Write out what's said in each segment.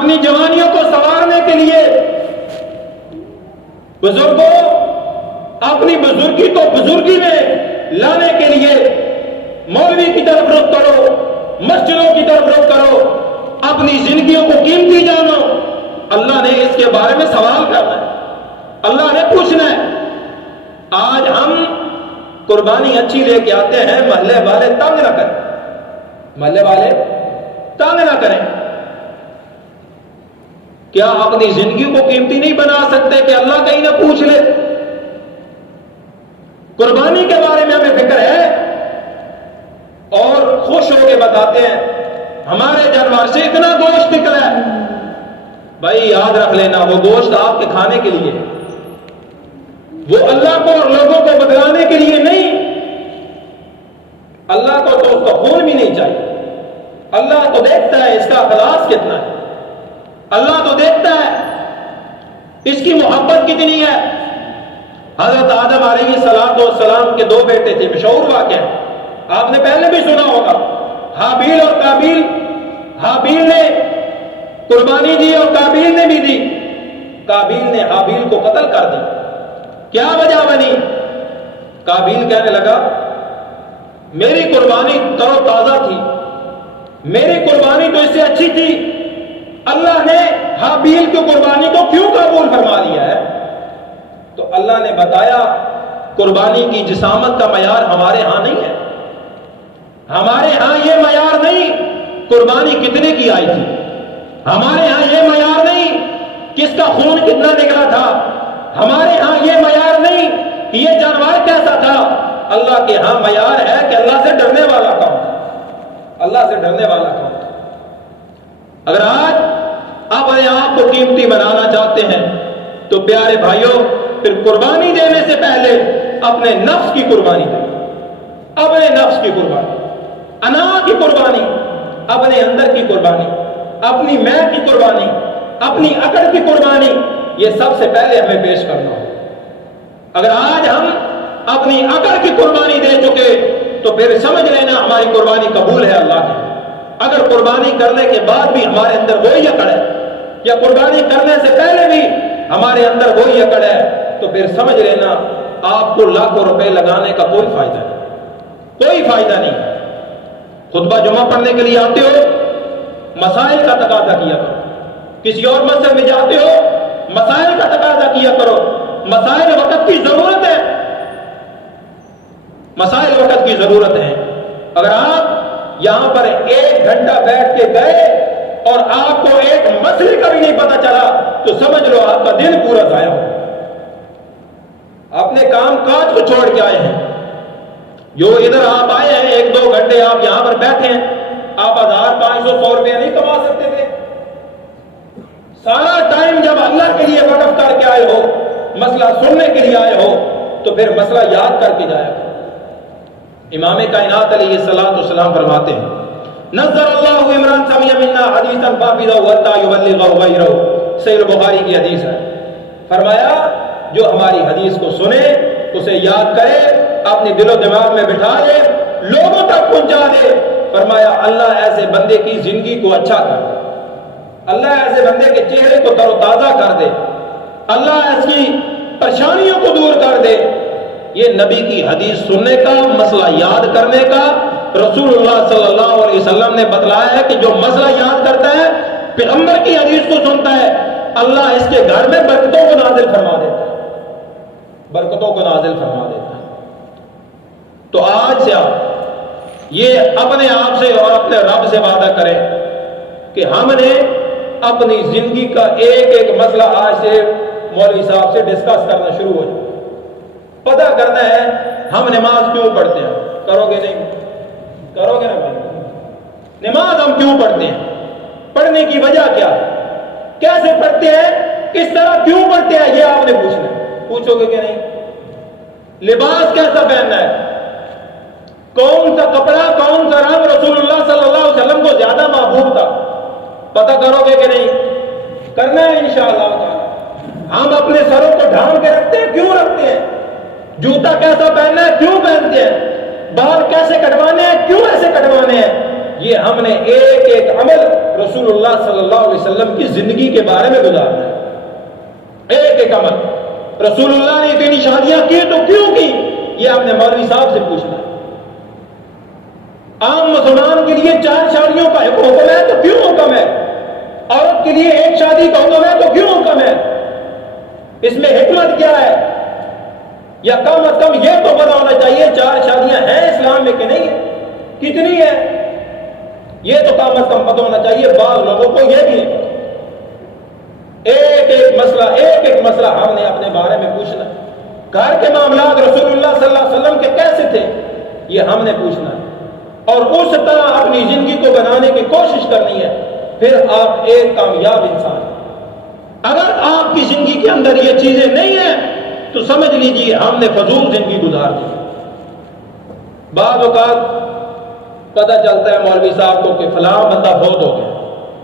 اپنی جوانیوں کو سنوارنے کے لیے بزرگوں اپنی بزرگی کو بزرگی میں لانے کے لیے مولوی کی طرف رخ کرو، مسجدوں کی طرف رخ کرو، اپنی زندگیوں کو قیمتی جانو۔ اللہ نے اس کے بارے میں سوال کرنا ہے، اللہ نے پوچھنا ہے۔ آج ہم قربانی اچھی لے کے آتے ہیں، محلے والے تنگ نہ کریں، محلے والے تنگ نہ کریں۔ کیا اپنی زندگی کو قیمتی نہیں بنا سکتے کہ اللہ کہیں نہ پوچھ لے؟ قربانی کے بارے میں ہمیں فکر ہے اور خوش ہو کے بتاتے ہیں ہمارے جانور سے اتنا گوشت نکلا ہے۔ بھائی یاد رکھ لینا، وہ گوشت آپ کے کھانے کے لیے، وہ اللہ کو اور لوگوں کو بتلانے کے لیے نہیں۔ اللہ کو تو اس کا خون بھی نہیں چاہیے، اللہ تو دیکھتا ہے اس کا اخلاص کتنا ہے، اللہ تو دیکھتا ہے اس کی محبت کتنی ہے۔ حضرت آدم علیہ السلام کے 2 بیٹے تھے، مشہور واقعہ آپ نے پہلے بھی سنا ہوگا، حابیل اور قابیل۔ حابیل نے قربانی دی اور قابیل نے بھی دی۔ قابیل نے حابیل کو قتل کر دیا۔ کیا وجہ بنی؟ قابیل کہنے لگا میری قربانی تر و تازہ تھی، میری قربانی تو اس سے اچھی تھی، اللہ نے حابیل کی قربانی کو کیوں قبول فرما لیا ہے؟ تو اللہ نے بتایا قربانی کی جسامت کا معیار ہمارے ہاں نہیں ہے، ہمارے ہاں یہ معیار نہیں قربانی کتنے کی آئی تھی، ہمارے ہاں یہ معیار نہیں کس کا خون کتنا نکلا تھا، ہمارے ہاں یہ معیار نہیں کہ یہ جانور کیسا تھا۔ اللہ کے ہاں معیار ہے کہ اللہ سے ڈرنے والا کون تھا، اللہ سے ڈرنے والا کون تھا۔ اگر آج آپ اپنے آپ کو قیمتی بنانا چاہتے ہیں تو پیارے بھائیوں پھر قربانی دینے سے پہلے اپنے نفس کی قربانی دیں، اپنے نفس کی قربانی، انا کی قربانی، اپنے اندر کی قربانی، اپنی میں کی قربانی، اپنی عقل کی قربانی، یہ سب سے پہلے ہمیں پیش کرنا ہو۔ اگر آج ہم اپنی عقل کی قربانی دے چکے تو پھر سمجھ لینا ہماری قربانی قبول ہے اللہ کی۔ اگر قربانی کرنے کے بعد بھی ہمارے اندر وہی عقل ہے یا قربانی کرنے سے پہلے بھی ہمارے اندر وہی عقل ہے تو پھر سمجھ لینا آپ کو لاکھوں روپے لگانے کا کوئی فائدہ نہیں، کوئی فائدہ نہیں۔ خطبہ جمعہ پڑھنے کے لیے آتے ہو، مسائل کا تقاضا کیا کرو، کسی اور مسجد میں جاتے ہو مسائل کا تقاضا کیا کرو۔ مسائل وقت کی ضرورت ہے، مسائل وقت کی ضرورت ہے۔ اگر آپ یہاں پر 1 گھنٹہ بیٹھ کے گئے اور آپ کو ایک مسئلے کا بھی نہیں پتا چلا تو سمجھ لو آپ کا دن پورا ضائع ہو، اپنے کام کاج کو چھوڑ کے آئے ہیں۔ جو ادھر آپ آئے ہیں 1-2 گھنٹے آپ یہاں پر بیٹھے ہیں، آپ 1000 500 100 روپیہ نہیں کما سکتے تھے؟ سارا ٹائم جب اللہ کے لیے وقف کر کے آئے ہو، مسئلہ سننے کے لیے آئے ہو تو پھر مسئلہ یاد کر کے جایا کرو۔ امام کائنات علیہ السلام فرماتے ہیں نظر اللہ عمران سمع منا حدیثا فافذہ حتی یبلغہ غیرہ، صحیح بخاری کی حدیث ہے۔ فرمایا جو ہماری حدیث کو سنے اسے یاد کرے، اپنے دل و دماغ میں بٹھا لے، لوگوں تک پہنچا دے۔ فرمایا اللہ ایسے بندے کی زندگی کو اچھا کر دے، اللہ ایسے بندے کے چہرے کو تر و تازہ کر دے، اللہ اس کی پریشانیوں کو دور کر دے۔ یہ نبی کی حدیث سننے کا، مسئلہ یاد کرنے کا رسول اللہ صلی اللہ علیہ وسلم نے بتلایا ہے کہ جو مسئلہ یاد کرتا ہے، پیغمبر کی حدیث کو سنتا ہے، اللہ اس کے گھر میں برکتوں کو نازل فرما دیتا ہے، برکتوں کو نازل فرما دیتا ہے۔ تو آج سے آپ یہ اپنے آپ سے اور اپنے رب سے وعدہ کریں کہ ہم نے اپنی زندگی کا ایک مسئلہ آج سے مولوی صاحب سے ڈسکس کرنا شروع ہو جائے، پتہ کرنا ہے ہم نماز کیوں پڑھتے ہیں۔ کرو گے نہیں؟ کرو گے نا بھائی؟ نماز ہم کیوں پڑھتے ہیں، پڑھنے کی وجہ کیا ہے، کیسے پڑھتے ہیں، کس طرح کیوں پڑھتے ہیں، یہ آپ نے پوچھنا ہے۔ پوچھو گے کہ نہیں؟ لباس کیسا پہننا ہے، کون سا کپڑا، کون سا رنگ رسول اللہ صلی اللہ علیہ وسلم کو زیادہ محبوب تھا، پتہ کرو گے کہ نہیں؟ کرنا ہے انشاءاللہ تعالی۔ ہم اپنے سروں کو ڈھانپ کے رکھتے ہیں، کیوں رکھتے ہیں؟ جوتا کیسا پہننا ہے، کیوں پہنتے ہیں؟ بال کیسے کٹوانے ہیں، کیوں ایسے کٹوانے ہیں؟ یہ ہم نے ایک عمل رسول رسول اللہ صلی اللہ علیہ وسلم کی زندگی کے بارے میں گزارنا ہے، ایک ایک عمل۔ رسول اللہ نے اتنی شادیاں کی تو کیوں کی، یہ آپ نے مولوی صاحب سے پوچھنا ہے۔ عام مسلمان کے لیے 4 شادیوں کا حکم ہے تو کیوں حکم ہے، عورت کے لیے 1 شادی کا حکم ہے تو کیوں حکم ہے، اس میں حکمت کیا ہے؟ یا کم از کم یہ تو پتا ہونا چاہیے 4 شادیاں ہیں اسلام میں کہ نہیں ہے، کتنی ہے، یہ تو کم از کم پتا ہونا چاہیے۔ بعض لوگوں کو یہ بھی نہیں پتا۔ ایک ایک مسئلہ ہم نے اپنے بارے میں پوچھنا ہے۔ گھر کے معاملات رسول اللہ صلی اللہ علیہ وسلم کے کیسے تھے، یہ ہم نے پوچھنا ہے، اور اس طرح اپنی زندگی کو بنانے کی کوشش کرنی ہے، پھر آپ ایک کامیاب انسان ہیں۔ اگر آپ کی زندگی کے اندر یہ چیزیں نہیں ہیں تو سمجھ لیجیے ہم نے فضول زندگی گزار دی۔ بعض اوقات پتہ چلتا ہے مولوی صاحب کو کہ فلاں بندہ بہت ہو گیا،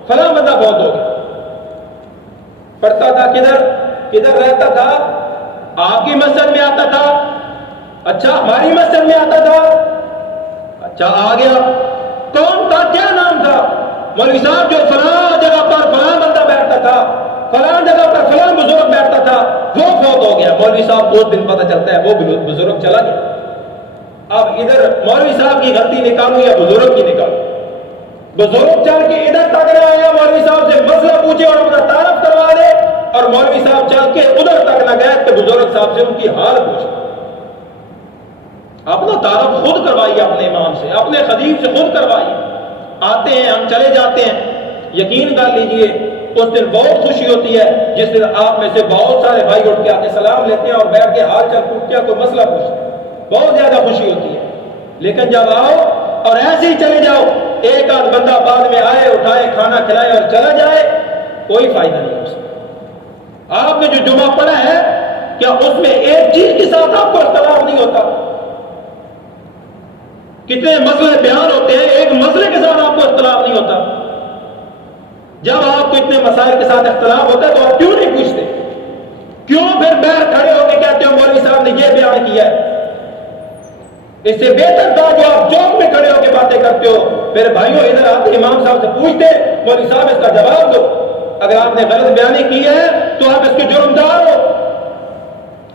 فلاں بندہ بہت ہو گیا، پڑھتا تھا کدھر رہتا تھا، آپ کی مسجد میں آتا تھا، اچھا ہماری مسجد میں آتا تھا، اچھا آ گیا، کون تھا، کیا نام تھا، مولوی صاحب جو فلاں جگہ پر فلاں بندہ بیٹھتا تھا، فلاں جگہ پر فلاں بزرگ بیٹھتا تھا، وہ فوت ہو گیا۔ مولوی صاحب 2 دن پتہ چلتا ہے وہ بزرگ چلا گیا۔ اب ادھر مولوی صاحب کی غلطی نکالوں یا بزرگ کی نکالوں؟ بزرگ چل کے ادھر تک نہ آیا، مولوی صاحب سے مسئلہ پوچھے اور اپنا تعارف کروا دے، اور مولوی صاحب چل کے ادھر تک نہ گئے کہ بزرگ صاحب سے ان کی حال پوچھے۔ اپنا تعارف خود کروائیے، اپنے امام سے، اپنے خطیب سے خود کروائیے۔ آتے ہیں ہم چلے جاتے ہیں، یقین کر لیجئے اس دن بہت خوشی ہوتی ہے جس دن آپ میں سے بہت سارے بھائی اٹھ کے آتے سلام لیتے ہیں اور بیٹھ کے حال چال پوچھتے ہیں، کوئی مسئلہ پوچھتے ہیں، بہت زیادہ خوشی ہوتی ہے۔ لیکن جب آؤ اور ایسے ہی چلے جاؤ، ایک آدھ بندہ بعد میں آئے، اٹھائے، کھانا کھلائے اور چلا جائے، کوئی فائدہ نہیں ہو سکتا۔ آپ نے جو جمعہ پڑھا ہے کیا اس میں ایک چیز کے ساتھ آپ کو اختلاف نہیں ہوتا؟ کتنے مسئلے بیان ہوتے ہیں، ایک مسئلے کے ساتھ آپ کو اختلاف نہیں ہوتا؟ جب آپ کو اتنے مسائل کے ساتھ اختلاف ہوتا ہے تو آپ کیوں نہیں پوچھتے؟ کیوں پھر باہر کھڑے ہو کے کہتے ہو مولوی صاحب نے یہ بیان کیا ہے؟ اس سے بہتر تھا جو آپ چوک میں کھڑے ہو کے باتیں کرتے ہو، پھر بھائیوں ادھر آتے امام صاحب سے پوچھتے مولوی صاحب اس کا جواب دو، اگر آپ نے غلط بیانی کی ہے تو آپ اس کے جرمدار ہو،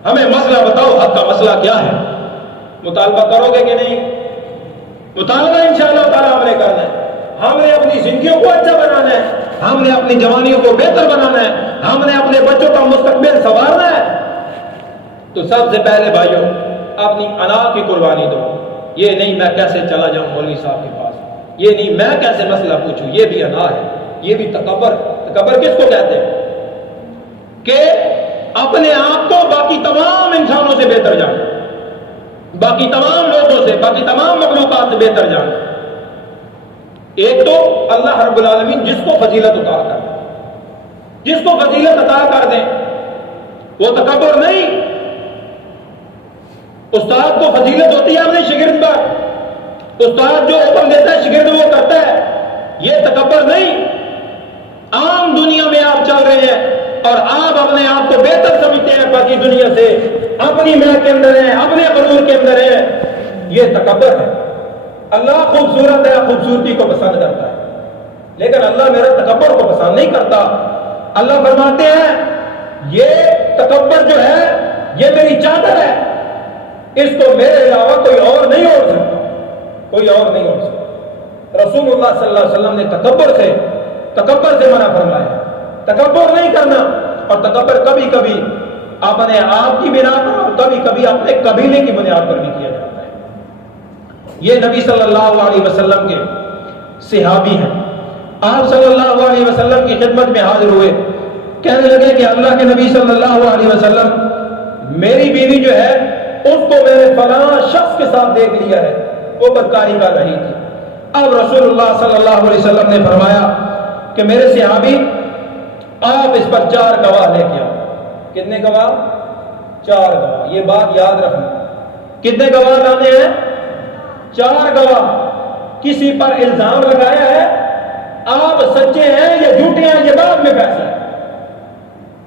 ہمیں مسئلہ بتاؤ، حق کا مسئلہ کیا ہے؟ مطالبہ کرو گے کہ نہیں؟ مطالبہ انشاءاللہ تعالیٰ ہم نے کرنا ہے۔ ہم نے اپنی زندگیوں کو اچھا بنانا ہے، ہم نے اپنی جوانیوں کو بہتر بنانا ہے، ہم نے اپنے بچوں کا مستقبل سنوارنا ہے۔ تو سب سے پہلے بھائیوں اپنی انا کی قربانی دو۔ یہ نہیں میں کیسے چلا جاؤں مولوی صاحب کے پاس، یہ نہیں میں کیسے مسئلہ پوچھوں، یہ بھی انا ہے، یہ بھی تکبر۔ تکبر کس کو کہتے ہیں؟ کہ اپنے آپ کو باقی تمام انسانوں سے بہتر جانا، باقی تمام لوگوں سے، باقی تمام مخلوقات سے بہتر جانا۔ ایک تو اللہ رب العالمین جس کو فضیلت عطا کر دیں، جس کو فضیلت عطا کر دیں وہ تکبر نہیں۔ استاد کو فضیلت ہوتی ہے اپنے شاگرد پر، استاد جو حکم دیتا ہے شاگرد وہ کرتا ہے، یہ تکبر نہیں۔ عام دنیا میں آپ چل رہے ہیں اور آپ اپنے آپ کو بہتر سمجھتے ہیں باقی دنیا سے، اپنی میں کے اندر ہیں، اپنے غرور کے اندر ہیں، یہ تکبر ہے۔ اللہ خوبصورت ہے، خوبصورتی کو پسند کرتا ہے، لیکن اللہ میرے تکبر کو پسند نہیں کرتا۔ اللہ فرماتے ہیں یہ تکبر جو ہے یہ میری چادر ہے، اس کو میرے علاوہ کوئی اور نہیں اوڑھ سکتا، کوئی اور نہیں اوڑھ سکتا۔ رسول اللہ صلی اللہ علیہ وسلم نے تکبر سے منع فرمایا، تکبر نہیں کرنا۔ اور تکبر کبھی کبھی اپنے آپ کی بنا پر اور کبھی کبھی اپنے قبیلے کی بنیاد پر بھی کیا جاتا ہے۔ یہ نبی صلی اللہ علیہ وسلم کے صحابی ہیں، آپ صلی اللہ علیہ وسلم کی خدمت میں حاضر ہوئے، کہنے لگے کہ اللہ کے نبی صلی اللہ علیہ وسلم میری بیوی جو ہے اس کو میں نے فلاں شخص کے ساتھ دیکھ لیا ہے، وہ بدکاری کر رہی تھی۔ اب رسول اللہ صلی اللہ علیہ وسلم نے فرمایا کہ میرے صحابی آپ اس پر 4 گواہ لے کے آؤ۔ کتنے گواہ؟ 4 گواہ۔ یہ بات یاد رکھنا، کتنے گواہ لانے ہیں؟ 4 گواہ۔ کسی پر الزام لگایا ہے، آپ سچے ہیں یا جھوٹے ہیں یہ بعد میں فیصلہ ہے۔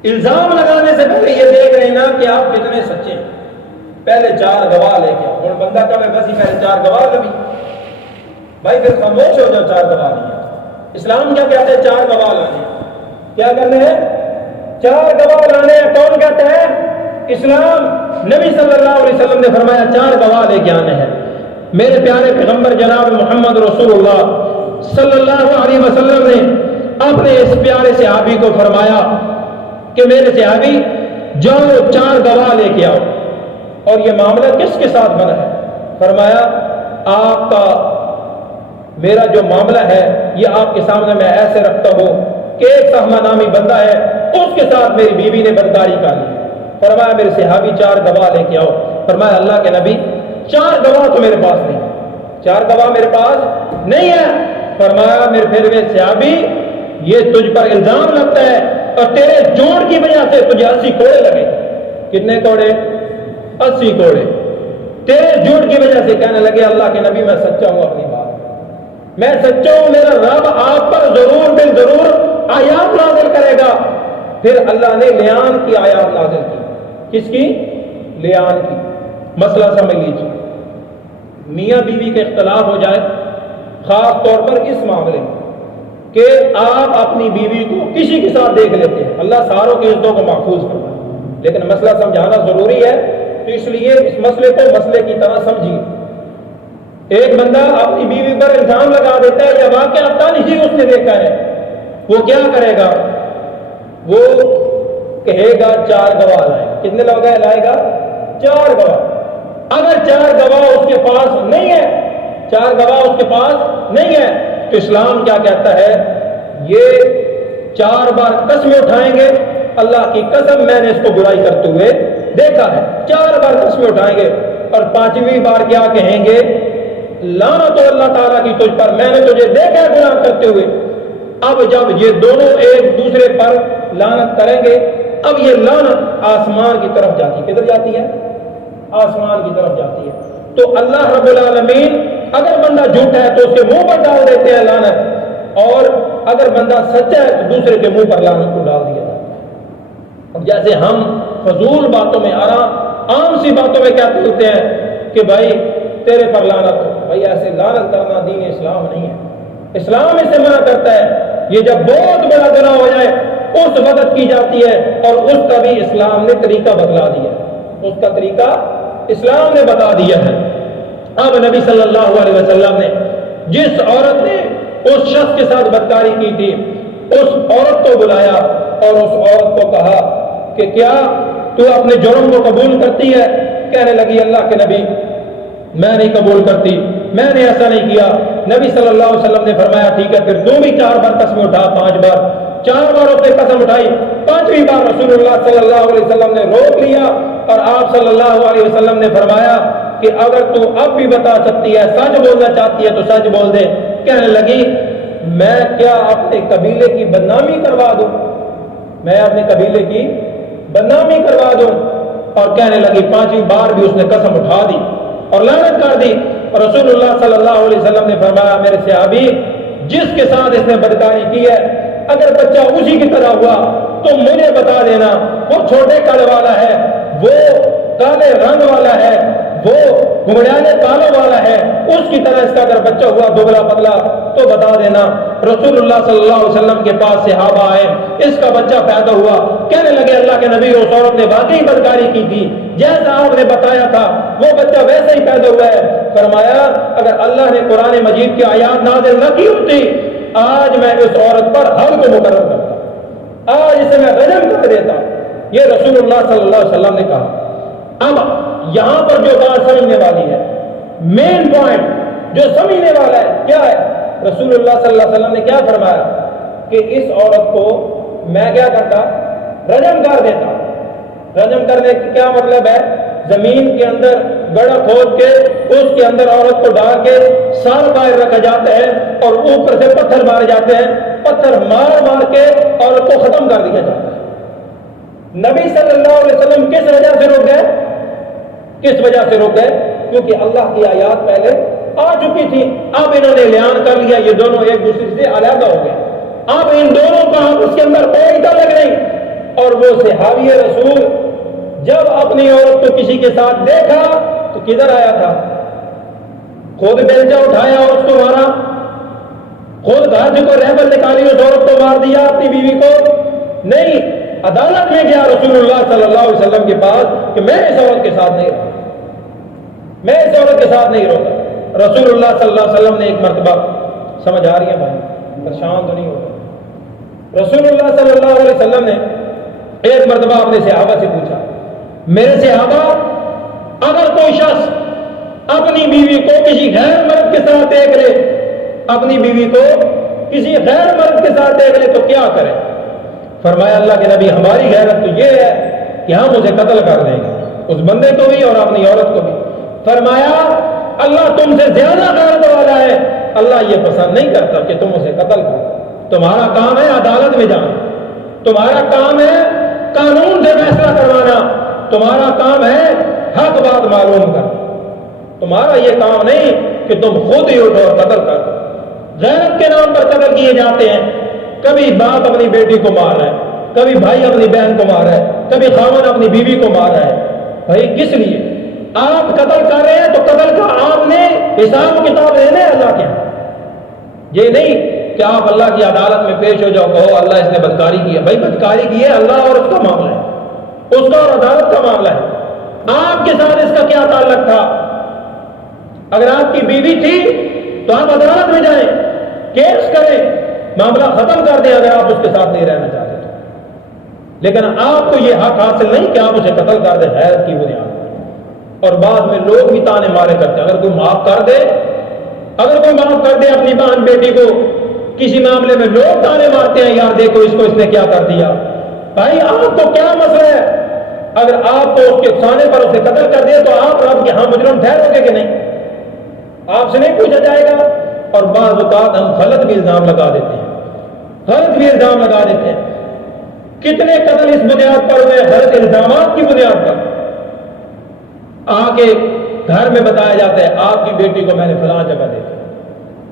الزام لگانے سے پہلے یہ دیکھ رہے نا کہ آپ کتنے سچے ہیں، پہلے 4 گواہ لے کے آؤ۔ اور بندہ کہے بس ہی پہلے 4 گواہ لبھی، بھائی پھر خاموش ہو جاؤ، 4 گواہ نہیں ہے۔ اسلام کیا کہتے ہیں؟ 4 گواہ لانے ہیں۔ کیا کرنے ہیں؟ 4 گواہ لانے ہیں۔ کون کہتا ہے؟ اسلام۔ نبی صلی اللہ علیہ وسلم نے فرمایا 4 گواہ لے کے آنے ہیں۔ میرے پیارے پیغمبر جناب محمد رسول اللہ صلی اللہ علیہ وسلم نے اپنے اس پیارے صحابی کو فرمایا کہ میرے صحابی جاؤ 4 گواہ لے کے آؤ۔ اور یہ معاملہ کس کے ساتھ بنا ہے؟ فرمایا آپ کا میرا جو معاملہ ہے یہ آپ کے سامنے میں ایسے رکھتا ہوں کہ ایک سہمہ نامی بندہ ہے، اس کے ساتھ میری بیوی نے بدکاری کر لی۔ فرمایا میرے صحابی 4 گواہ لے کے آؤ۔ فرمایا اللہ کے نبی 4 گواہ تو میرے پاس نہیں، 4 گواہ میرے پاس نہیں ہے۔ فرمایا میرے پھر میں صحابی یہ تجھ پر الزام لگتا ہے اور تیرے جھوٹ کی وجہ سے تجھے 80 کوڑے لگے۔ کتنے کوڑے؟ 80 کوڑے تیرے جھوٹ کی وجہ سے۔ کہنے لگے اللہ کے نبی میں سچا ہوں، اپنی بات میں سچا ہوں، میرا رب آپ پر ضرور بالضرور آیات نازل کرے گا۔ پھر اللہ نے لیان کی آیات نازل کی۔ کس کی؟ لیان کی۔ مسئلہ سمجھ لیجیے، میاں بیوی کا اختلاف ہو جائے، خاص طور پر اس معاملے میں کہ آپ اپنی بیوی کو کسی کے ساتھ دیکھ لیتے ہیں، اللہ ساروں کی عزتوں کو محفوظ فرمائے، لیکن مسئلہ سمجھانا ضروری ہے، تو اس لیے اس مسئلے کو مسئلے کی طرح سمجھیے۔ ایک بندہ اپنی بیوی پر الزام لگا دیتا ہے یا واقعہ نہیں اس نے دیکھا ہے، وہ کیا کرے گا؟ وہ کہے گا 4 گواہ لائے۔ کتنے لوگ لائے گا؟ 4 گواہ۔ اگر 4 گواہ اس کے پاس نہیں ہے، 4 گواہ اس کے پاس نہیں ہے، تو اسلام کیا کہتا ہے؟ یہ 4 بار قسمیں اٹھائیں گے، اللہ کی قسم میں نے اس کو برائی کرتے ہوئے دیکھا ہے۔ 4 بار قسمیں اٹھائیں گے اور 5ویں بار کیا کہیں گے؟ لعنت ہو اللہ تعالیٰ کی تجھ پر، میں نے تجھے دیکھا ہے گناہ کرتے ہوئے۔ اب جب یہ دونوں ایک دوسرے پر لعنت کریں گے، اب یہ لعنت آسمان کی طرف جاتی ہے۔ کدھر جاتی ہے؟ آسمان کی طرف جاتی ہے۔ تو اللہ رب العالمین اگر بندہ جھوٹا ہے تو اس کے منہ پر ڈال دیتے ہیں لعنت، اور اگر بندہ سچا ہے تو دوسرے کے منہ پر لعنت کو ڈال دیا جاتا ہے۔ اب جیسے ہم فضول باتوں میں عام سی باتوں میں کہتے ہوتے ہیں کہ بھائی تیرے پر لعنت ہو، بھائی ایسے لعنت کرنا دین اسلام نہیں ہے، اسلام اسے منع کرتا ہے۔ یہ جب بہت بڑا گناہ ہو جائے اس وقت کی جاتی ہے، اور اس کا بھی اسلام نے طریقہ بتلا دیا ہے، اس کا طریقہ اسلام نے بتا دیا ہے۔ اب نبی صلی اللہ علیہ وسلم نے جس عورت نے اس شخص کے ساتھ بدکاری کی تھی، اس عورت کو بلایا اور اس عورت کو کہا کہ کیا تو اپنے جرم کو قبول کرتی ہے؟ کہنے لگی اللہ کے نبی میں نہیں قبول کرتی، میں نے ایسا نہیں کیا۔ نبی صلی اللہ علیہ وسلم نے فرمایا ٹھیک ہے، پھر تو بھی 4 بار قسم اٹھا۔ 5 بار، 4 بار اس نے قسم اٹھائی، 5ویں بار رسول اللہ صلی اللہ علیہ وسلم نے روک لیا اور آپ صلی اللہ علیہ وسلم نے فرمایا کہ اگر تو اب بھی بتا سکتی ہے، سچ بولنا چاہتی ہے تو سچ بول دے۔ کہنے لگی میں کیا اپنے قبیلے کی بدنامی کروا دوں؟ میں اپنے قبیلے کی بدنامی کروا دوں؟ اور کہنے لگی 5ویں بار بھی اس نے قسم اٹھا دی اور لعنت کر دی۔ اور رسول اللہ صلی اللہ علیہ وسلم نے فرمایا میرے صحابی جس کے ساتھ اس نے بدکاری کی ہے اگر بچہ اسی کی طرح ہوا تو مجھے بتا دینا، وہ چھوٹے کد والا ہے، وہ کالے رنگ والا ہے، وہ گھمڑیالے بالوں والا ہے، اس کی طرح اس کا اگر بچہ ہوا دبلا پتلا تو بتا دینا۔ رسول اللہ صلی اللہ علیہ وسلم کے پاس صحابہ آئے، اس کا بچہ پیدا ہوا، کہنے لگے اللہ کے نبی اس عورت نے واقعی بدکاری کی تھی، جیسا آپ نے بتایا تھا وہ بچہ ویسے ہی پیدا ہوا ہے۔ فرمایا اگر اللہ نے قرآن مجید کی آیات نازل نہ کی ہوتی آج میں اس عورت پر حد کو مقرر کرتا، آج اسے میں رجم کر دیتا۔ یہ رسول اللہ صلی اللہ علیہ وسلم نے کہا۔ اب یہاں پر جو بات سمجھنے والی ہے، مین پوائنٹ جو سمجھنے والا ہے کیا ہے؟ رسول اللہ صلی اللہ علیہ وسلم نے کیا فرمایا کہ اس عورت کو میں کیا کرتا؟ رجم کر دیتا۔ رجم کرنے کا کیا مطلب ہے؟ زمین کے اندر گڑھا کھود کے اس کے اندر عورت کو ڈال کے سال باہر رکھا جاتا ہے اور اوپر سے پتھر مارے جاتے ہیں، پتھر مار مار کے عورت کو ختم کر دیا جاتا ہے۔ نبی صلی اللہ علیہ وسلم کس وجہ سے روک گئے؟ کس وجہ سے روک گئے؟ کیونکہ اللہ کی آیات پہلے آ چکی تھی، اب انہوں نے اعلان کر لیا، یہ دونوں ایک دوسرے سے علیحدہ ہو گئے، اب ان دونوں کا اس کے اندر کوئی تعلق نہیں۔ اور وہ صحابی رسول جب اپنی عورت کو کسی کے ساتھ دیکھا تو کدھر آیا تھا؟ خود بیلچہ اٹھایا اور اس کو مارا؟ خود گھر سے کوئی رہبر نکالی اس عورت کو مار دیا اپنی بیوی کو نہیں، عدالت میں گیا رسول اللہ صلی اللہ علیہ وسلم کے پاس کہ میں اس عورت کے ساتھ نہیں رہا، میں اس عورت کے ساتھ نہیں رہا۔ رسول اللہ صلی اللہ علیہ وسلم نے ایک مرتبہ، سمجھ آ رہی ہے بھائی، پریشان تو نہیں ہوگا، رسول اللہ صلی اللہ علیہ وسلم نے ایک مرتبہ اپنے صحابہ سے پوچھا، میرے صحابہ اگر کوئی شخص اپنی بیوی کو کسی غیر مرد کے ساتھ دیکھ لے، اپنی بیوی کو کسی غیر مرد کے ساتھ دیکھ لے تو کیا کرے؟ فرمایا اللہ کے نبی ہماری غیرت تو یہ ہے کہ ہم اسے قتل کر دیں گے، اس بندے کو بھی اور اپنی عورت کو بھی۔ فرمایا اللہ تم سے زیادہ غیرت والا ہے، اللہ یہ پسند نہیں کرتا کہ تم اسے قتل کرو۔ تمہارا کام ہے عدالت میں جانا، تمہارا کام ہے قانون سے فیصلہ کروانا، تمہارا کام ہے حق بات معلوم کرنا، تمہارا یہ کام نہیں کہ تم خود ہی اٹھو اور قتل کر دو۔ غیرت کے نام پر قتل کیے جاتے ہیں، کبھی باپ اپنی بیٹی کو مار رہا ہے، کبھی بھائی اپنی بہن کو مار رہا ہے، کبھی خاوند اپنی بیوی کو مار رہا ہے۔ بھائی کس لیے آپ قتل کر رہے ہیں؟ تو قتل کا آپ نے حساب و کتاب دینا ہے اللہ کے، یہ نہیں کہ آپ اللہ کی عدالت میں پیش ہو جاؤ کہو اللہ اس نے بدکاری کی ہے۔ بھائی بدکاری کی ہے اللہ اور اس کا معاملہ ہے، اس کا اور عدالت کا معاملہ ہے، آپ کے ساتھ اس کا کیا تعلق تھا؟ اگر آپ کی بیوی تھی تو آپ عدالت میں جائیں، کیس کریں، معاملہ ختم کر دیں اگر آپ اس کے ساتھ نہیں رہنا چاہتے تو، لیکن آپ کو یہ حق حاصل نہیں کہ آپ اسے قتل کر دیں غیرت کی بنیاد پر۔ اور بعد میں لوگ بھی تانے مارے کرتے ہیں، اگر کوئی معاف کر دے، اگر کوئی معاف کر دے اپنی بہن بیٹی کو کسی معاملے میں، لوگ تانے مارتے ہیں یار دیکھو اس کو اس نے کیا کر دیا۔ بھائی آپ کو کیا مسئلہ ہے؟ اگر آپ کو اس کے اکسانے پر اسے قتل کر دے تو آپ رب کے ہاں مجرم ٹھہرو گے کہ نہیں؟ آپ سے نہیں پوچھا جائے گا۔ اور بعض اوقات ہم غلط بھی الزام لگا دیتے ہیں، غلط بھی الزام لگا دیتے ہیں۔ کتنے قتل اس بنیاد پر ہوئے؟ غلط الزامات کی بنیاد پر آ کے گھر میں بتایا جاتا ہے آپ کی بیٹی کو میں نے فلاں جگہ دیکھا،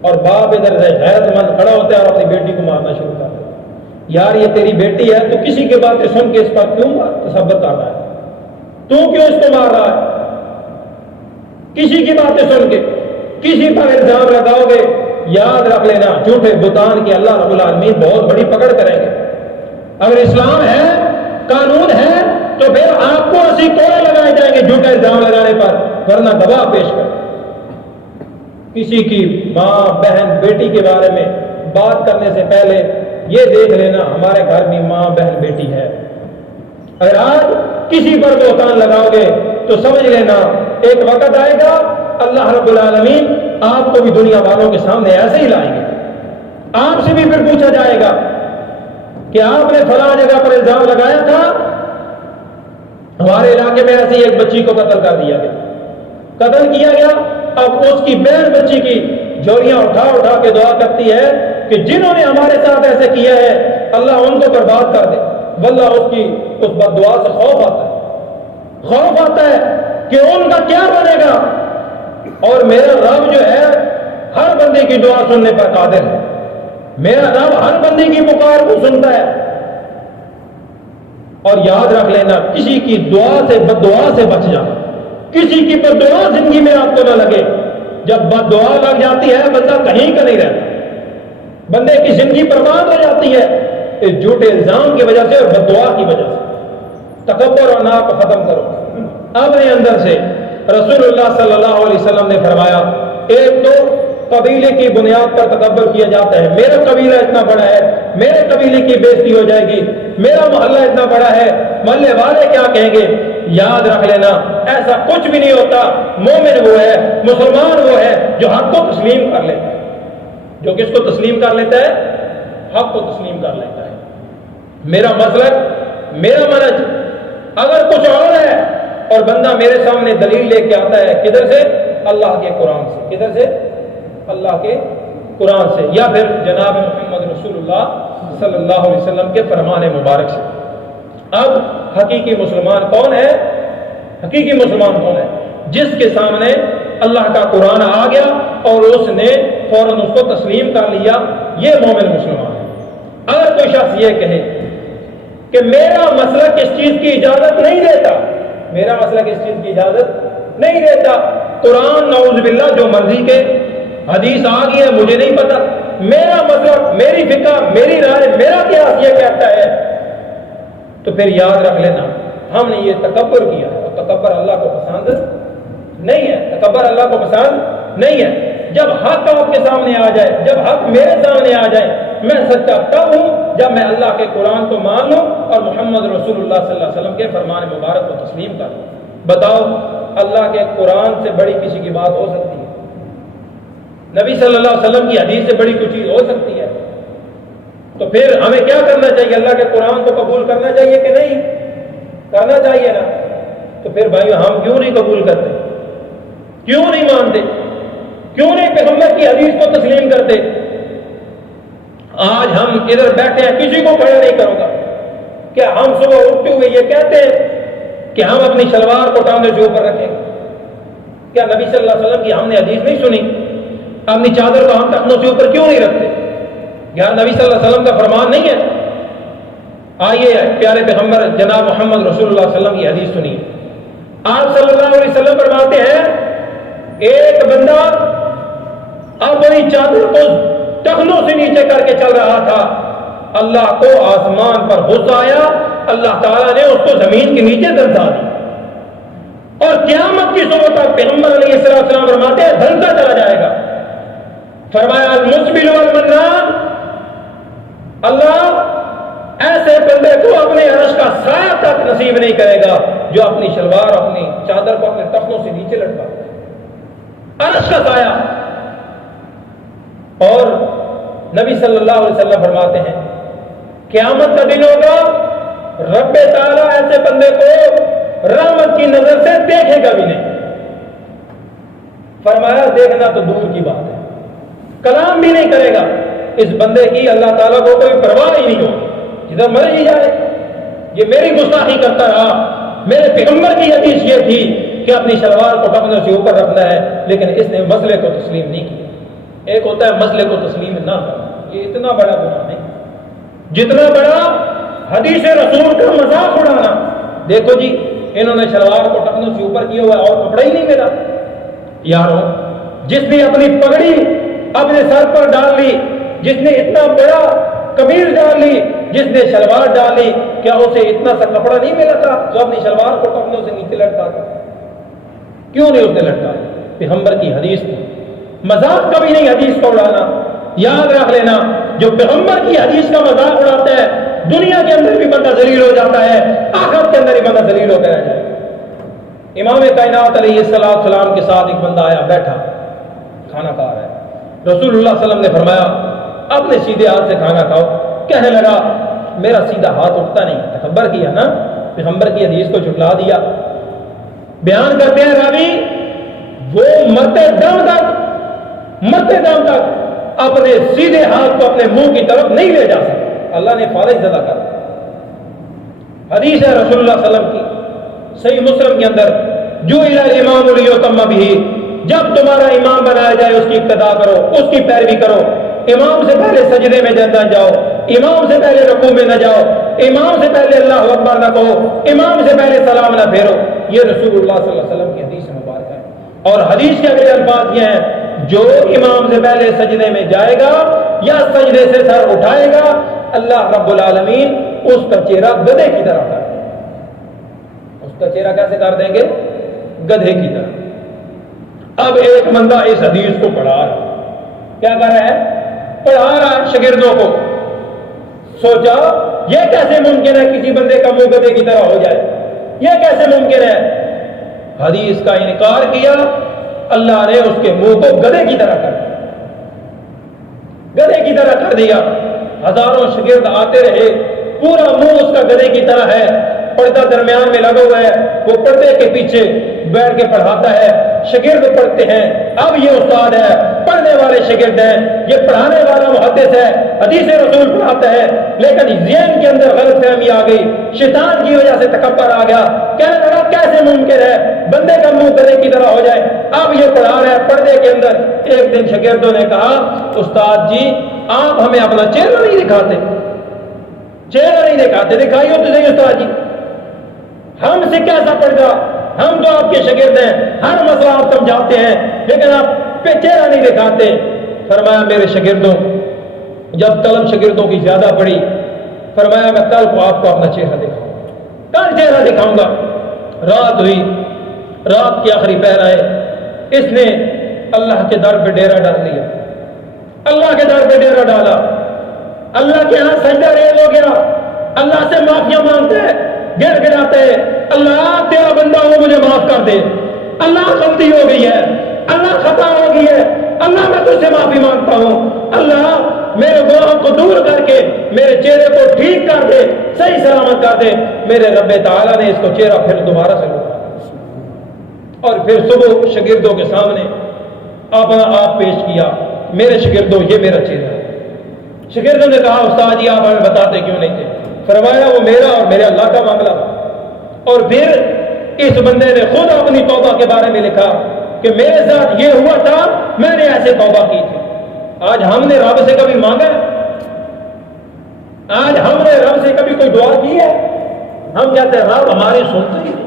اور باپ ادھر سے غیرت مند کھڑا ہوتا ہے اور اپنی بیٹی کو مارنا شروع کر دیتا ہے۔ یار یہ تیری بیٹی ہے تو کسی کی باتیں سن کے اس پر کیوں تصور کر رہا ہے؟ تو کیوں اس کو مار رہا ہے؟ کسی کی باتیں سن کے کسی پر الزام لگاؤ گے، یاد رکھ لینا جھوٹے بتان کی اللہ رب العالمین بہت بڑی پکڑ کریں گے۔ اگر اسلام ہے، قانون ہے، تو پھر آپ کو اسی کوڑے لگائے جائیں گے جھوٹے الزام لگانے پر، ورنہ گواہ پیش کر۔ کسی کی ماں بہن بیٹی کے بارے میں بات کرنے سے پہلے یہ دیکھ لینا ہمارے گھر میں ماں بہن بیٹی ہے۔ اگر آج کسی پر بہتان لگاؤ گے تو سمجھ لینا ایک وقت آئے گا اللہ رب العالمین آپ کو بھی دنیا والوں کے سامنے ایسے ہی لائیں گے، آپ سے بھی پھر پوچھا جائے گا کہ آپ نے فلاں جگہ پر الزام لگایا تھا، ہمارے علاقے میں ایسی ایک بچی کو قتل کر دیا گیا، قتل کیا گیا۔ اب اس کی بہن بچی کی جوڑیاں اٹھا اٹھا کے دعا کرتی ہے کہ جنہوں نے ہمارے ساتھ ایسے کیا ہے اللہ ان کو برباد کر دے۔ واللہ اس کی اس بد دعا سے خوف آتا ہے کہ ان کا کیا بنے گا۔ اور میرا رب جو ہے ہر بندے کی دعا سننے پر قادر ہے، میرا رب ہر بندے کی پکار کو سنتا ہے۔ اور یاد رکھ لینا کسی کی دعا سے بد دعا سے بچ جانا، کسی کی بد دعا زندگی میں آپ کو نہ لگے۔ جب بد دعا لگ جاتی ہے بندہ کہیں کا نہیں رہتا، بندے کی زندگی برباد ہو جاتی ہے اس جھوٹے الزام کی وجہ سے اور بد دعا کی وجہ سے۔ تکبر اور ناک کو ختم کرو اپنے اندر سے۔ رسول اللہ صلی اللہ علیہ وسلم نے فرمایا ایک تو قبیلے کی بنیاد پر تکبر کیا جاتا ہے، میرا قبیلہ اتنا بڑا ہے، میرے قبیلے کی بےزتی ہو جائے گی، میرا محلہ اتنا بڑا ہے، محلے والے کیا کہیں گے۔ یاد رکھ لینا ایسا کچھ بھی نہیں ہوتا۔ مومن وہ ہے، مسلمان وہ ہے جو حق کو تسلیم کر لیتا ہے، جو کس کو تسلیم کر لیتا ہے؟ حق کو تسلیم کر لیتا ہے۔ میرا مسلک، میرا منہج اگر کچھ اور ہے اور بندہ میرے سامنے دلیل لے کے آتا ہے، کدھر سے؟ اللہ کے قرآن سے۔ کدھر سے؟ اللہ کے قرآن سے، یا پھر جناب محمد رسول اللہ صلی اللہ علیہ وسلم کے فرمان مبارک سے۔ اب حقیقی مسلمان کون ہے؟ حقیقی مسلمان کون ہے؟ جس کے سامنے اللہ کا قرآن آ گیا اور اس نے فوراً اس کو تسلیم کر لیا، یہ مومن مسلمان ہے۔ اگر کوئی شخص یہ کہے کہ میرا مسلک اس چیز کی اجازت نہیں دیتا، میرا مسلک اس چیز کی اجازت نہیں دیتا، قرآن نعوذ باللہ جو مرضی کے، حدیث آ گئی ہے مجھے نہیں پتا، میرا مذہب، میری فقہ، میری رائے، میرا قیاس یہ کہتا ہے، تو پھر یاد رکھ لینا ہم نے یہ تکبر کیا ہے، اور تکبر اللہ کو پسند نہیں ہے، تکبر اللہ کو پسند نہیں ہے۔ جب حق آپ کے سامنے آ جائے، جب حق میرے سامنے آ جائے، میں سچا تب ہوں جب میں اللہ کے قرآن کو مان لوں اور محمد رسول اللہ صلی اللہ علیہ وسلم کے فرمان مبارک کو تسلیم کر لوں۔ بتاؤ اللہ کے قرآن سے بڑی کسی کی بات ہو سکتی ہے؟ نبی صلی اللہ علیہ وسلم کی حدیث سے بڑی کوئی چیز ہو سکتی ہے؟ تو پھر ہمیں کیا کرنا چاہیے؟ اللہ کے قرآن کو قبول کرنا چاہیے کہ نہیں؟ کرنا چاہیے نا۔ تو پھر بھائیو ہم کیوں نہیں قبول کرتے؟ کیوں نہیں مانتے؟ کیوں نہیں پیغمبر کی حدیث کو تسلیم کرتے؟ آج ہم ادھر بیٹھے ہیں، کسی کو کھڑا نہیں کروں گا۔ کیا ہم صبح اٹھتے ہوئے یہ کہتے ہیں کہ ہم اپنی شلوار کو ٹانگوں سے اوپر رکھیں گے؟ کیا نبی صلی اللہ علیہ وسلم کی ہم نے حدیث نہیں سنی؟ اپنی چادر کو ہم ٹخنوں سے اوپر کیوں نہیں رکھتے؟ یار نبی صلی اللہ علیہ وسلم کا فرمان نہیں ہے؟ آئیے پیارے پیغمبر جناب محمد رسول اللہ صلی اللہ علیہ وسلم کی حدیث سنیے۔ آپ صلی اللہ علیہ وسلم فرماتے ہیں ایک بندہ اپنی چادر کو ٹخنوں سے نیچے کر کے چل رہا تھا، اللہ کو آسمان پر غصہ آیا، اللہ تعالیٰ نے اس کو زمین کے نیچے دھنسا دی، اور قیامت کی صبح تک پیغمبر علیہ السلام فرماتے ہیں دھنسا چلا جائے گا۔ فرمایا المسبل والمنان، اللہ ایسے بندے کو اپنے عرش کا سایہ تک نصیب نہیں کرے گا جو اپنی شلوار اپنی چادر کو اپنے ٹخنوں سے نیچے لٹکا دے، عرش کا سایہ۔ اور نبی صلی اللہ علیہ وسلم فرماتے ہیں قیامت کا دن ہوگا، رب تعالیٰ ایسے بندے کو رحمت کی نظر سے دیکھے گا بھی نہیں۔ فرمایا دیکھنا تو دور کی بات ہے، کلام بھی نہیں کرے گا، اس بندے کی اللہ تعالیٰ کو کوئی پرواہ ہی نہیں ہو، جدھر مرضی جائے۔ یہ میری گستاخی کرتا رہا، میرے پیغمبر کی حدیث یہ تھی کہ اپنی شلوار کو ٹخنوں سے اوپر رکھنا ہے، لیکن اس نے مسئلے کو تسلیم نہیں کیا۔ ایک ہوتا ہے مسئلے کو تسلیم نہ کرنا، یہ اتنا بڑا گناہ نہیں جتنا بڑا حدیث رسول کا مذاق اڑانا۔ دیکھو جی انہوں نے شلوار کو ٹخنوں سے اوپر کیا ہوا ہے اور کپڑا ہی نہیں ملا۔ یارو جس نے اپنی پگڑی اپنے سر پر ڈال لی، جس نے اتنا بڑا قمیض ڈال لی، جس نے شلوار ڈال لی، کیا اسے اتنا سا کپڑا نہیں ملا تھا جو اپنی شلوار کو ٹخنوں سے نیچے لٹکا تھا؟ کیوں نہیں اس نے لٹکا؟ پیغمبر کی حدیث تھی، مذاق کبھی نہیں حدیث کو اڑانا۔ یاد رکھ لینا جو پیغمبر کی حدیث کا مذاق اڑاتا ہے دنیا کے اندر بھی بندہ ذلیل ہو جاتا ہے، آخرت کے اندر بھی بندہ ذلیل ہو کے رہ جائے گا۔ امام کائنات علیہ السلام کے ساتھ ایک بندہ آیا، بیٹھا کھانا کھا رہا ہے۔ رسول اللہ صلی اللہ علیہ وسلم نے فرمایا اپنے سیدھے ہاتھ سے کھانا کھاؤ۔ کہنے لگا میرا سیدھا ہاتھ اٹھتا نہیں، تکبر کیا نا، پیغمبر کی حدیث کو جھٹلا دیا۔ بیان کرتے ہیں راوی وہ مرتے دم تک اپنے سیدھے ہاتھ کو اپنے منہ کی طرف نہیں لے جا سکتا، اللہ نے فارغ زدہ کر دیا۔ حدیث ہے رسول اللہ صلی اللہ علیہ وسلم کی، صحیح مسلم کے اندر، جو الامام لیتم بہ، جب تمہارا امام بنایا جائے اس کی اقتداء کرو، اس کی پیروی کرو۔ امام سے پہلے سجدے میں نہ جاؤ، امام سے پہلے رکوع میں نہ جاؤ، امام سے پہلے اللہ اکبر نہ کہو، امام سے پہلے سلام نہ پھیرو۔ یہ رسول اللہ صلی اللہ علیہ وسلم کی حدیث مبارک ہے۔ اور حدیث کے اگلے الفاظ یہ ہیں جو امام سے پہلے سجدے میں جائے گا یا سجدے سے سر اٹھائے گا، اللہ رب العالمین اس کا چہرہ گدھے کی طرح کر دیں گے۔ اس کا چہرہ کیسے کر دیں گے؟ گدھے کی طرح۔ اب ایک بندہ اس حدیث کو پڑھا رہا ہے، کیا کر رہا ہے؟ پڑھا رہا ہے شاگردوں کو۔ سوچا یہ کیسے ممکن ہے کسی بندے کا منہ گدھے کی طرح ہو جائے؟ یہ کیسے ممکن ہے؟ حدیث کا انکار کیا، اللہ نے اس کے منہ کو گدھے کی طرح کر دیا، گدھے کی طرح کر دیا۔ ہزاروں شاگرد آتے رہے، پورا منہ اس کا گدھے کی طرح ہے، پردہ درمیان میں لگا ہوا ہے، وہ پردے کے پیچھے بیٹھ کے پڑھاتا ہے، شاگرد پڑھتے ہیں۔ اب یہ استاد ہے، پڑھنے والے شاگرد ہیں، یہ پڑھانے والا محدث ہے، حدیث رسول پڑھاتا ہے، لیکن ذہن کے اندر غلط فہمی آ گئی، شیطان کی وجہ سے تکبر آ گیا، کہنے لگا کیسے ممکن ہے بندے کا منہ گدھے کی طرح ہو جائے؟ اب یہ پڑھا رہا ہے پردے کے اندر۔ ایک دن شاگردوں نے کہا استاد جی آپ ہمیں اپنا چہرہ نہیں دکھاتے، چہرہ نہیں دکھاتے، دکھائیے تو صحیح استاد جی، ہم سے کیسا پڑھتا، ہم تو آپ کے شاگرد ہیں، ہر مسئلہ آپ سمجھاتے ہیں، لیکن آپ پہ چہرہ نہیں دکھاتے۔ فرمایا میرے شاگردوں جب طلب شاگردوں کی زیادہ پڑی، فرمایا میں کل کو آپ کو اپنا چہرہ دکھاؤں گا، کل چہرہ دکھاؤں گا۔ رات ہوئی، رات کے آخری پہر آئے، اس نے اللہ کے در پہ ڈیرا ڈال لیا، اللہ کے در پہ ڈیرا ڈالا، اللہ کے ہاں سجدہ ریز ہو گیا، اللہ سے معافیاں مانگتے گڑ گڑاتے، اللہ تیرا بندہ ہوں مجھے معاف کر دے، اللہ غلطی ہو گئی ہے، اللہ خطا ہو گئی ہے، اللہ میں تجھ سے معافی مانگتا ہوں، اللہ میرے گناہوں کو دور کر کے میرے چہرے کو ٹھیک کر دے، صحیح سلامت کر دے۔ میرے رب تعالیٰ نے اس کو چہرہ پھر دوبارہ سے لوٹا، اور پھر صبح شاگردوں کے سامنے اپنا آپ پیش کیا، میرے شاگردوں یہ میرا چہرہ ہے۔ شاگردوں نے کہا استاد جی آپ ہمیں بتاتے کیوں نہیں تھے؟ فرمایا وہ میرا اور میرے اللہ کا معاملہ۔ اور پھر اس بندے نے خود اپنی توبہ کے بارے میں لکھا کہ میرے ساتھ یہ ہوا تھا، میں نے ایسے توبہ کی تھی۔ آج ہم نے رب سے کبھی مانگا ہے؟ آج ہم نے رب سے کبھی کوئی دعا کی ہے؟ ہم کہتے ہیں رب ہماری سنتا ہی نہیں۔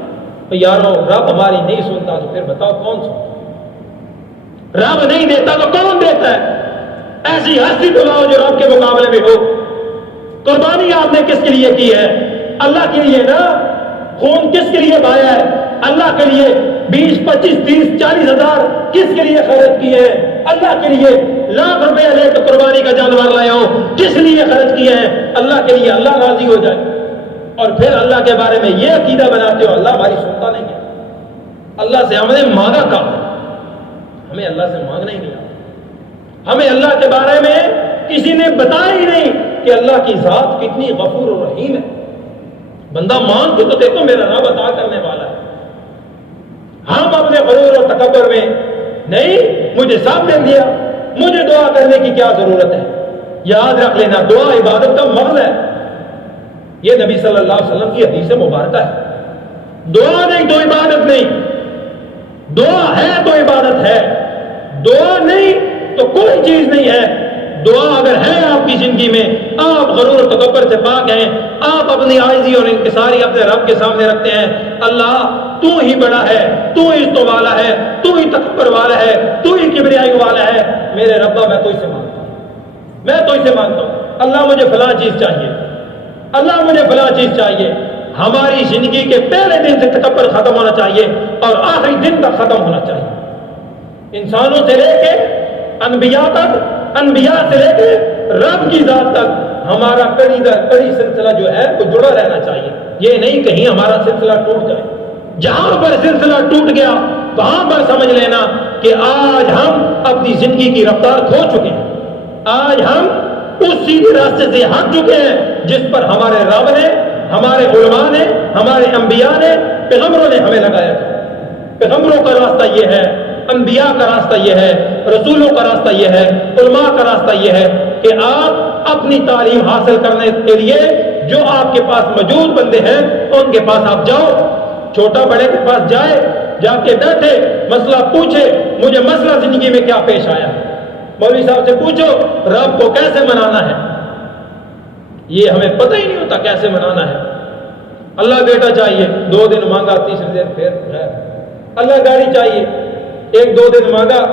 تو یارو رب ہماری نہیں سنتا تو پھر بتاؤ کون سنتا؟ رب نہیں دیتا تو کون دیتا ہے؟ ایسی ہستی بلاؤ جو رب کے مقابلے میں ہو۔ قربانی آپ نے کس کے لیے کی ہے؟ اللہ کے لیے نا۔ خون کس کے لیے بہایا ہے؟ اللہ کے لیے۔ 20 25 30 40 ہزار کس کے لیے خرچ کیے ہیں؟ اللہ کے لیے۔ لاکھ روپے لے کے قربانی کا جانور لائے ہو، کس لیے خرچ کیے ہیں؟ اللہ کے لیے، اللہ راضی ہو جائے۔ اور پھر اللہ کے بارے میں یہ عقیدہ بناتے ہو اللہ ہماری سنتا نہیں ہے۔ اللہ سے ہم نے مانگا کب؟ ہمیں اللہ سے مانگنا ہی نہیں آتا۔ ہمیں اللہ کے بارے میں کسی نے بتایا ہی نہیں کہ اللہ کی ذات کتنی غفور و رحیم ہے۔ بندہ مانگ کے تو دیکھو میرا رب عطا کرنے والا ہے۔ ہم اپنے غرور اور تکبر میں نہیں، مجھے سب مل گیا، مجھے دعا کرنے کی کیا ضرورت ہے؟ یاد رکھ لینا دعا عبادت کا مغز ہے۔ یہ نبی صلی اللہ علیہ وسلم کی حدیث مبارکہ ہے۔ دعا نہیں تو عبادت نہیں، دعا ہے تو عبادت ہے، دعا نہیں تو کوئی چیز نہیں ہے۔ دعا اگر ہے آپ کی زندگی میں، آپ غرور و تکبر سے پاک ہیں، آپ اپنی عاجزی اور انکساری اپنے رب کے سامنے رکھتے ہیں، اللہ تو ہی بڑا ہے، تو ہی عزت والا ہے، تو ہی تکبر والا ہے، تو ہی کبریائی والا ہے، میرے ربا میں تو سے مانگتا ہوں، میں تو سے مانگتا ہوں، اللہ مجھے فلاں چیز چاہیے، اللہ مجھے فلاں چیز چاہیے۔ ہماری زندگی کے پہلے دن سے تکبر ختم ہونا چاہیے اور آخری دن تک ختم ہونا چاہیے۔ انسانوں سے لے کے انبیاء تک، انبیاء سے لے کے رب کی ذات تک ہمارا کڑی در کڑی سلسلہ جو ہے وہ جڑا رہنا چاہیے۔ یہ نہیں کہیں ہمارا سلسلہ ٹوٹ جائے۔ جہاں پر سلسلہ ٹوٹ گیا وہاں پر سمجھ لینا کہ آج ہم اپنی زندگی کی رفتار کھو چکے ہیں، آج ہم اس سیدھے راستے سے ہٹ چکے ہیں جس پر ہمارے رب نے، ہمارے علماء نے، ہمارے انبیاء نے، پیغمبروں نے ہمیں لگایا تھا۔ پیغمبروں کا راستہ یہ ہے، انبیاء کا راستہ یہ ہے، رسولوں کا راستہ یہ ہے، علماء کا راستہ یہ ہے کہ آپ اپنی تعلیم حاصل کرنے کے لیے جو آپ کے پاس موجود بندے ہیں ان کے پاس آپ جاؤ، چھوٹا بڑے کے پاس جائے، جا کے بیٹھے، مسئلہ پوچھے، مجھے مسئلہ زندگی میں کیا پیش آیا ہے، مولوی صاحب سے پوچھو رب کو کیسے منانا ہے۔ یہ ہمیں پتہ ہی نہیں ہوتا کیسے منانا ہے۔ اللہ بیٹا چاہیے، 2 دن مانگا، تیسرے دن پھر غائب۔ اللہ گاڑی چاہیے، 1-2 دن مانگا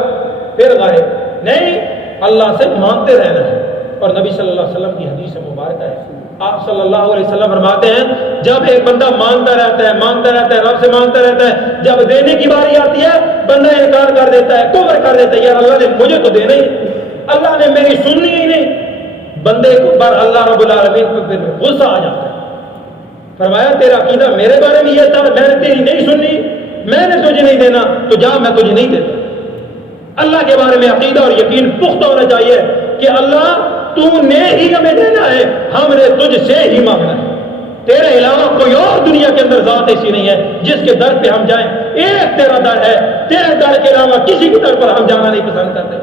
پھر غائب۔ نہیں، اللہ سے مانگتے رہنا ہے۔ اور نبی صلی اللہ علیہ وسلم کی حدیث مبارکہ ہے، آپ صلی اللہ علیہ وسلم فرماتے ہیں جب ایک بندہ مانگتا رہتا ہے، مانگتا رہتا ہے، رب سے مانگتا رہتا ہے، جب دینے کی باری آتی ہے بندہ انکار کر دیتا ہے، کفر کر دیتا ہے، یار اللہ نے مجھے تو دینا ہی، اللہ نے میری سننی ہی نہیں۔ بندے پر اللہ رب العالمین کو پھر غصہ آ جاتا ہے۔ فرمایا تیرا عقیدہ میرے بارے میں یہ تھا، میں نے تیری نہیں سننی، میں نے تجھے نہیں دینا تو جا میں تجھے نہیں دیتا۔ اللہ کے بارے میں عقیدہ اور یقین پختہ ہونا چاہیے کہ اللہ تو نے ہی ہمیں دینا ہے، ہم نے تجھ سے ہی مانگنا ہے، تیرے علاوہ کوئی اور دنیا کے اندر ذات ایسی نہیں ہے جس کے در پہ ہم جائیں۔ ایک تیرا در ہے، تیرے در کے علاوہ کسی کے در پر ہم جانا نہیں پسند کرتے۔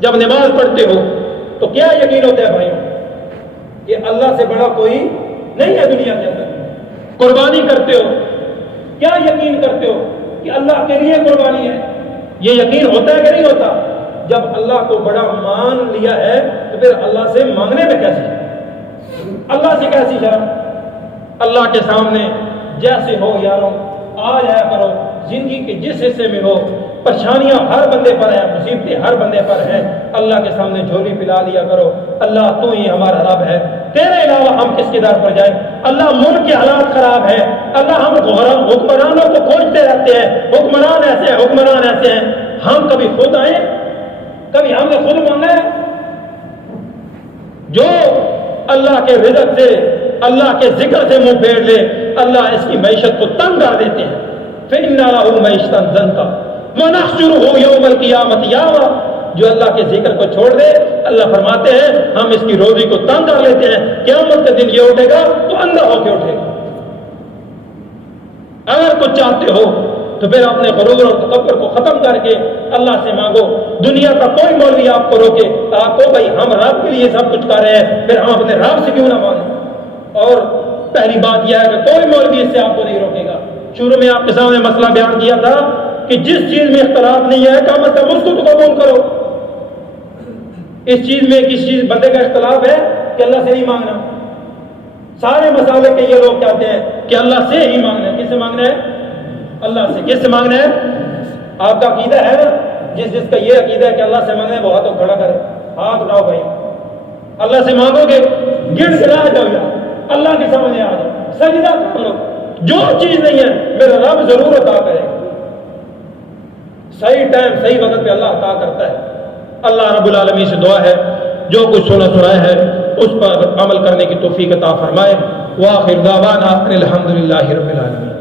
جب نماز پڑھتے ہو تو کیا یقین ہوتا ہے بھائیوں کہ اللہ سے بڑا کوئی نہیں ہے دنیا کے اندر؟ قربانی کرتے ہو، کیا یقین کرتے ہو کہ اللہ کے لیے قربانی ہے؟ یہ یقین ہوتا ہے کہ نہیں ہوتا؟ جب اللہ کو بڑا مان لیا ہے تو پھر اللہ سے مانگنے میں کیسی شرم؟ اللہ سے کیسی شرم؟ اللہ کے سامنے جیسے ہو یاروں آ جایا کرو، زندگی کے جس حصے میں ہو، پریشانیاں ہر بندے پر ہیں، مصیبتیں ہر بندے پر ہیں، اللہ کے سامنے جھولی پلا دیا کرو، اللہ تو ہی ہمارا رب ہے، تیرے علاوہ ہم کس کے در پر جائیں؟ اللہ ملک کے حالات خراب ہیں، اللہ ہم حکمرانوں کو کھوجتے رہتے ہیں، حکمران ایسے ہیں، حکمران ایسے ہیں، ہم کبھی خود آئیں، کبھی ہم نے خود مانگا ہے؟ جو اللہ کے رزق سے، اللہ کے ذکر سے منہ پھیر لے، اللہ اس کی معیشت کو تنگ کر دیتے ہیں۔ فَإِنَّ لَهُ مَعِيشَةً ضَنكًا وَنَحْشُرُهُ يَوْمَ الْقِيَامَةِ يَعْمَىٰ۔ جو اللہ کے ذکر کو چھوڑ دے، اللہ فرماتے ہیں ہم اس کی روزی کو تنگ کر لیتے ہیں، قیامت کے دن یہ اٹھے گا تو اندھا ہو کے اٹھے گا۔ اگر کچھ چاہتے ہو تو پھر اپنے غرور اور تکبر کو ختم کر کے اللہ سے مانگو۔ دنیا کا کوئی مولوی آپ کو روکے، آپ کو بھائی ہم رب کے لیے سب کچھ کر رہے ہیں، پھر ہم اپنے رب سے کیوں نہ مانگیں؟ اور پہلی بات یہ ہے کہ کوئی مولوی اس سے آپ کو نہیں روکے گا۔ شروع میں آپ کے سامنے مسئلہ بیان کیا تھا کہ جس چیز میں اختلاف نہیں ہے کم از کم اس کو تو قبول کرو۔ اس چیز میں کس چیز بندے کا اختلاف ہے کہ اللہ سے نہیں مانگنا، سارے مسالے کے یہ لوگ کہتے ہیں کہ اللہ سے ہی مانگنا ہے۔ کس سے مانگنا ہے؟ اللہ سے۔ کس سے مانگنا ہے؟ آپ کا عقیدہ ہے نا، جس کا یہ عقیدہ ہے کہ اللہ سے مانگنا ہے وہ ہاتھ کھڑا کرے، ہاتھ اٹھاؤ بھائی۔ اللہ سے مانگو گے گڑ گڑا جاؤ یا اللہ کے سامنے آ جاؤ، سجدہ کرو، جو چیز نہیں ہے میرا رب ضرور عطا کرے گا۔ صحیح ٹائم صحیح وقت پہ اللہ عطا کرتا ہے۔ اللہ رب العالمین سے دعا ہے جو کچھ سنا ہے اس پر عمل کرنے کی توفیق عطا فرمائے۔ وآخر دعوانا الحمدللہ رب العالمین۔